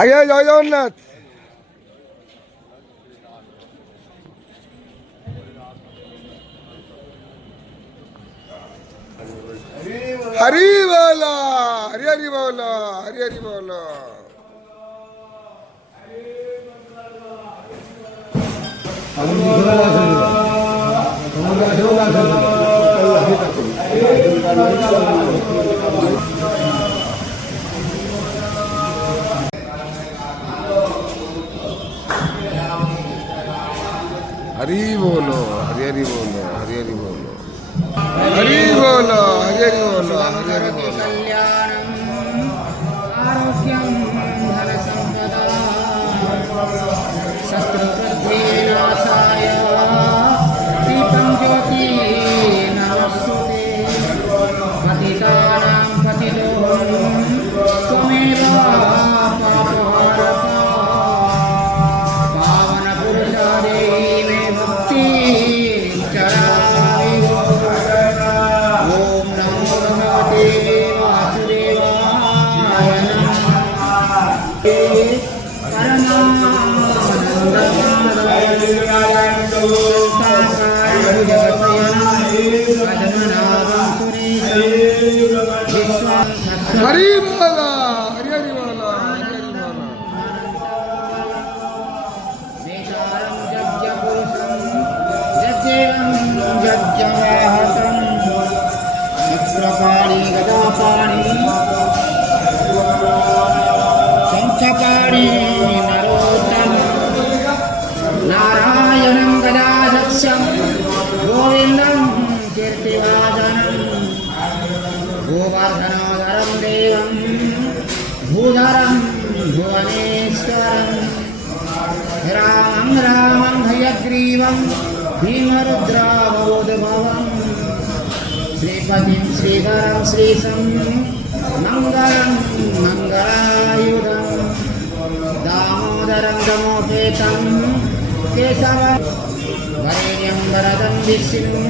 আগে জয় জগন্নাথ। হরি বল, হরি হরি বল, হরি হরি বল। हरी बोलो, हरी हरी बोलो, हरी हरी बोलो, हरी बोलो, हरी हरी बोलो, हरी हरी बोलो। आरोग्यं धन संपदा शत्रुबुद्धिनाशाय दीपं ज्योति नमस्तुते पतितानां पतितोऽहं त्वमेव पापहारका पावनपुरुष देहि मे भक्तिं चरामि। ॐ नमो भगवते वासुदेवाय हरी बोलो, हरी हरी बोलो, हरी हरी बोलो। वेदारं यज्ञपुरुषं यज्ञेवं यज्ञवाहकं चक्रपाणि गदापाणि शङ्खपाणि नरोत्तमं नारायणं गदाधक्षं गोविन्दं कीर्तिवादनं गोवर्धनोदरं देवं भूधरं भुवनेश्वरं रामं रामं हयग्रीवं भीमरुद्रावोद्भवं श्रीपतिं श्रीधरं श्रीशं मङ्गलं मङ्गलायुधं दामोदरं दमोपेतं केशवं वरेण्यं वरदं विष्णुं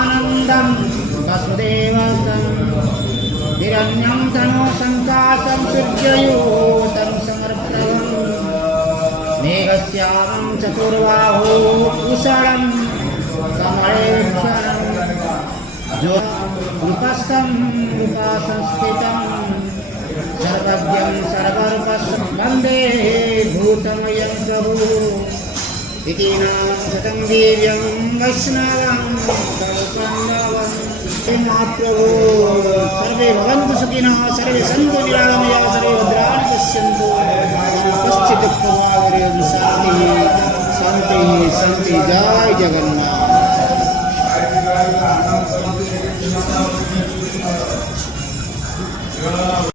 आनन्दं वसुदेवतं हिरण्यं तनो सङ्काशं सूर्ययूतं समर्पणं मेघश्यामं चतुर्बाहो कुशलं कमलेश्वरं रूपस्थं रूपासंस्थितं सर्वज्ञं सर्वरूपस्थं वन्दे भूतमयं प्रभु इति नाम शतं वीर्यं वैष्णवं कल्पन्दवं महाप्रभु। सर्वे भवन्तु सुखिनः, सर्वे सन्तु निरामयाः, सर्वे भद्राणि पश्यन्तु कश्चित् दुःखभाग् शान्तिः शान्तिः शान्तिः। जय जगन्नाथ।